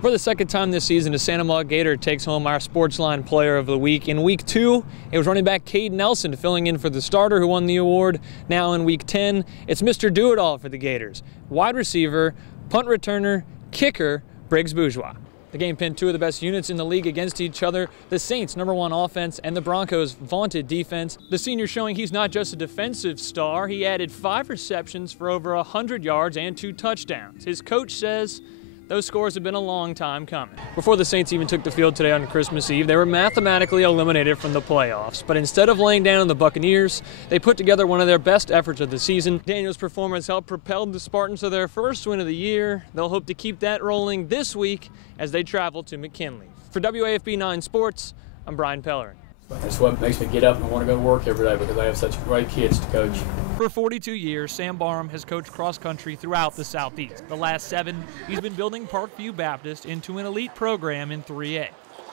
For the second time this season, a Santa Maria Gator takes home our Sportsline Player of the Week. In Week 2, it was running back Cade Nelson filling in for the starter who won the award. Now in Week 10, it's Mr. Do-It-All for the Gators. Wide receiver, punt returner, kicker, Briggs Bourgeois. The game pinned two of the best units in the league against each other, the Saints' #1 offense and the Broncos' vaunted defense. The senior showing he's not just a defensive star, he added 5 receptions for over 100 yards and 2 touchdowns. His coach says those scores have been a long time coming. Before the Saints even took the field today on Christmas Eve, they were mathematically eliminated from the playoffs. But instead of laying down on the Buccaneers, they put together one of their best efforts of the season. Daniel's performance helped propel the Spartans to their first win of the year. They'll hope to keep that rolling this week as they travel to McKinley. For WAFB 9 Sports, I'm Brian Pellerin. That's what makes me get up and want to go to work every day, because I have such great kids to coach. For 42 years, Sam Barham has coached cross-country throughout the Southeast. The last 7, he's been building Parkview Baptist into an elite program in 3A.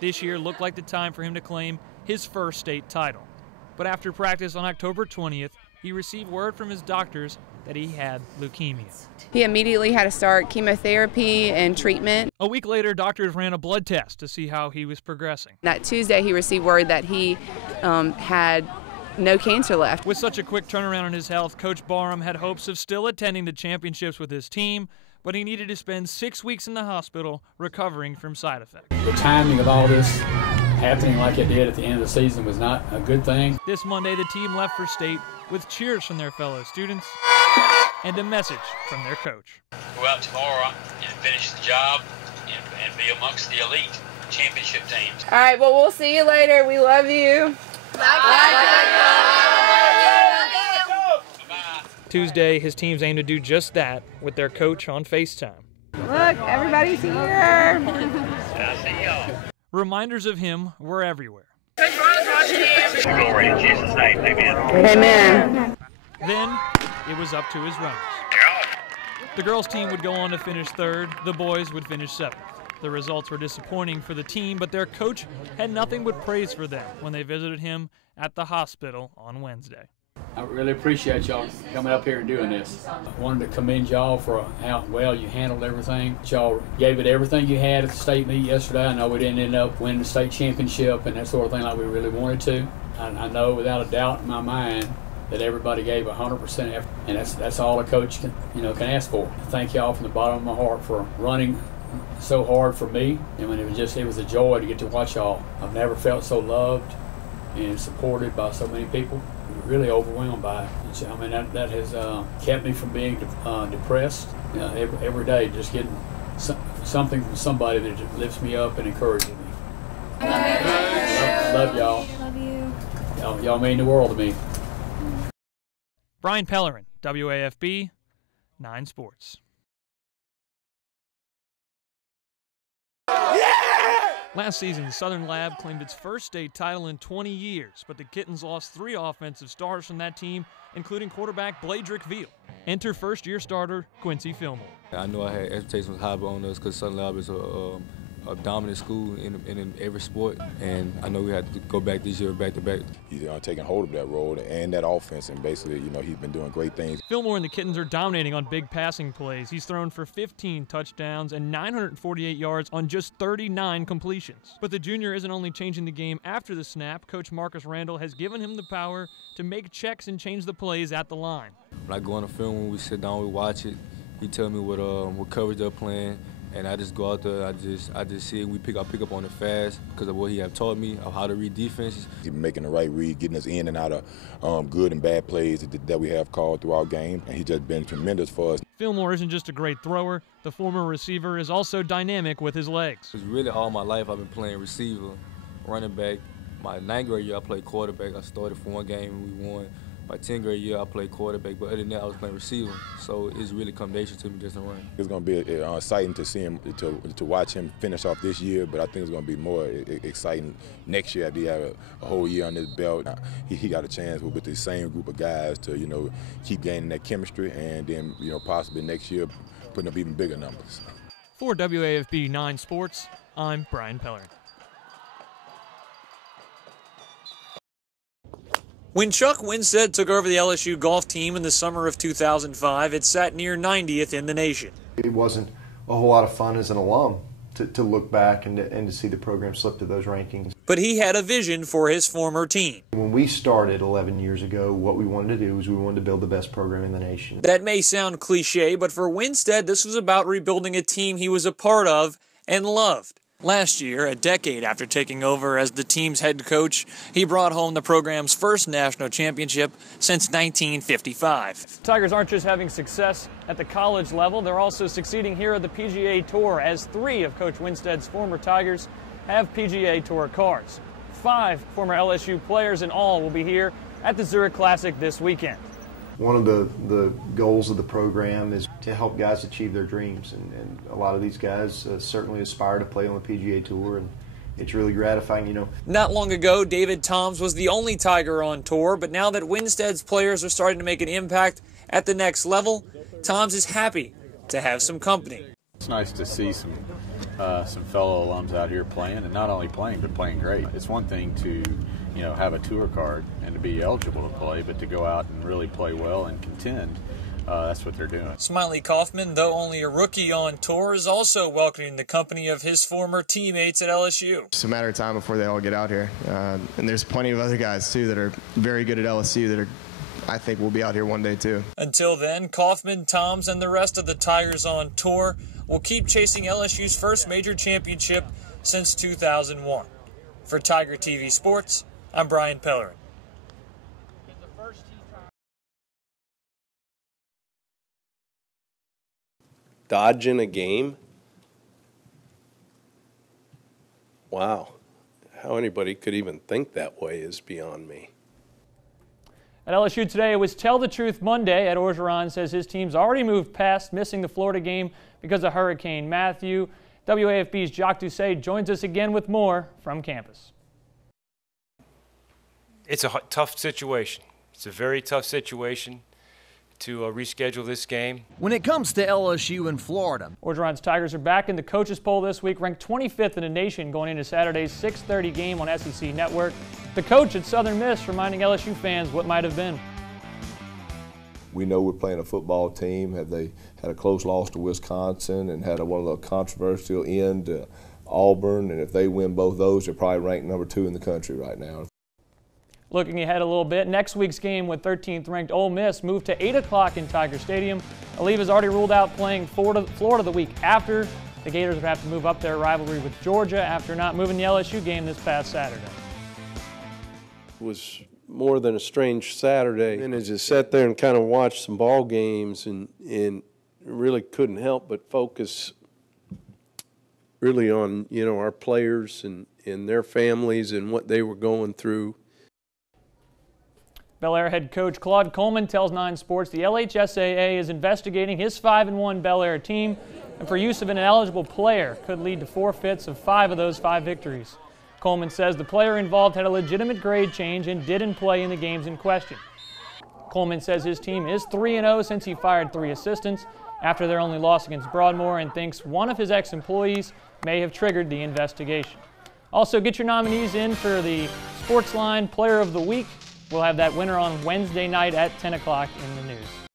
This year looked like the time for him to claim his first state title. But after practice on October 20th, he received word from his doctors that he had leukemia. He immediately had to start chemotherapy and treatment. A week later, doctors ran a blood test to see how he was progressing. That Tuesday, he received word that he had no cancer left. With such a quick turnaround in his health, Coach Barham had hopes of still attending the championships with his team, but he needed to spend 6 weeks in the hospital recovering from side effects. The timing of all this happening like it did at the end of the season was not a good thing. This Monday, the team left for state with cheers from their fellow students and a message from their coach. Go out tomorrow and finish the job and be amongst the elite championship teams. All right, well, we'll see you later. We love you. Tuesday, his teams aim to do just that with their coach on FaceTime. Look, everybody's here. I'll see y'all. Reminders of him were everywhere. Glory in Jesus' name, amen. Amen. Then, it was up to his runners. The girls' team would go on to finish 3rd, the boys would finish 7th. The results were disappointing for the team, but their coach had nothing but praise for them when they visited him at the hospital on Wednesday. I really appreciate y'all coming up here and doing this. I wanted to commend y'all for how well you handled everything. Y'all gave it everything you had at the state meet yesterday. I know we didn't end up winning the state championship and that sort of thing like we really wanted to. I know without a doubt in my mind that everybody gave 100% effort, and that's all a coach can ask for. Thank y'all from the bottom of my heart for running so hard for me. And when it was a joy to get to watch y'all. I've never felt so loved and supported by so many people. Really overwhelmed by it. I mean, that has kept me from being depressed. Every day, just getting something from somebody that just lifts me up and encourages me. I love y'all. Love you. Y'all mean the world to me. Brian Pellerin, WAFB 9 Sports. Last season, Southern Lab claimed its first state title in 20 years, but the Kittens lost 3 offensive stars from that team, including quarterback Bladrick Veal. Enter first-year starter Quincy Fillmore. I know I had expectations high on us because Southern Lab is a dominant school in every sport, and I know we had to go back this year back-to-back. He's taking hold of that role and that offense, and basically, he's been doing great things. Fillmore and the Kittens are dominating on big passing plays. He's thrown for 15 touchdowns and 948 yards on just 39 completions. But the junior isn't only changing the game after the snap. Coach Marcus Randall has given him the power to make checks and change the plays at the line. When I go on the film, when we sit down, we watch it, he tell me what coverage they're playing. And I just go out there, I just see it. I pick up on it fast because of what he have taught me of how to read defenses. He's making the right read, getting us in and out of good and bad plays that we have called through our game, and he's just been tremendous for us. Fillmore isn't just a great thrower. The former receiver is also dynamic with his legs. It's really all my life I've been playing receiver, running back. My 9th grade year I played quarterback. I started for 1 game and we won. My 10th grade year, I played quarterback, but other than that, I was playing receiver. So it's really come natural to me just to run. It's going to be exciting to see him, to watch him finish off this year, but I think it's going to be more exciting next year after he had a whole year on his belt. He got a chance with the same group of guys to, keep gaining that chemistry, and then, possibly next year putting up even bigger numbers. For WAFB 9 Sports, I'm Brian Pellerin. When Chuck Winstead took over the LSU golf team in the summer of 2005, it sat near 90th in the nation. It wasn't a whole lot of fun as an alum to look back and to see the program slip to those rankings. But he had a vision for his former team. When we started 11 years ago, what we wanted to do was we wanted to build the best program in the nation. That may sound cliche, but for Winstead, this was about rebuilding a team he was a part of and loved. Last year, a decade after taking over as the team's head coach, he brought home the program's first national championship since 1955. Tigers aren't just having success at the college level, they're also succeeding here at the PGA Tour, as 3 of Coach Winstead's former Tigers have PGA Tour cards. 5 former LSU players in all will be here at the Zurich Classic this weekend. One of the goals of the program is to help guys achieve their dreams, and a lot of these guys certainly aspire to play on the PGA Tour, and it's really gratifying, you know. Not long ago, David Toms was the only Tiger on tour, but now that Winstead's players are starting to make an impact at the next level, Toms is happy to have some company. It's nice to see some fellow alums out here playing, and not only playing, but playing great. It's one thing to, you know, have a tour card and to be eligible to play, but to go out and really play well and contend, that's what they're doing. Smiley Kaufman, though only a rookie on tour, is also welcoming the company of his former teammates at LSU. It's a matter of time before they all get out here, and there's plenty of other guys too that are very good at LSU that I think will be out here one day too. Until then, Kaufman, Toms, and the rest of the Tigers on tour will keep chasing LSU's first major championship since 2001. For Tiger TV Sports, I'm Brian Pellerin. Dodging a game? Wow. How anybody could even think that way is beyond me. At LSU today, it was Tell the Truth Monday. Ed Orgeron says his team's already moved past missing the Florida game because of Hurricane Matthew. WAFB's Jacques Doucet joins us again with more from campus. It's a tough situation. It's a very tough situation to reschedule this game. When it comes to LSU and Florida, Orgeron's Tigers are back in the coaches poll this week, ranked 25th in the nation going into Saturday's 6:30 game on SEC Network. The coach at Southern Miss reminding LSU fans what might have been. We know we're playing a football team. Have they had a close loss to Wisconsin and had one of the controversial end to Auburn, and if they win both those, they're probably ranked number 2 in the country right now. Looking ahead a little bit, next week's game with 13th ranked Ole Miss moved to 8 o'clock in Tiger Stadium. Aleve has already ruled out playing Florida the week after. The Gators would have to move up their rivalry with Georgia after not moving the LSU game this past Saturday. It was more than a strange Saturday. And as I sat there and kind of watched some ball games and really couldn't help but focus really on, you know, our players and their families and what they were going through. Bel Air head coach Claude Coleman tells 9 Sports the LHSAA is investigating his 5-1 Bel Air team, and for use of an ineligible player could lead to forfeits of 5 of those 5 victories. Coleman says the player involved had a legitimate grade change and didn't play in the games in question. Coleman says his team is 3-0 since he fired 3 assistants after their only loss against Broadmoor, and thinks one of his ex-employees may have triggered the investigation. Also, get your nominees in for the Sportsline Player of the Week. We'll have that winner on Wednesday night at 10 o'clock in the news.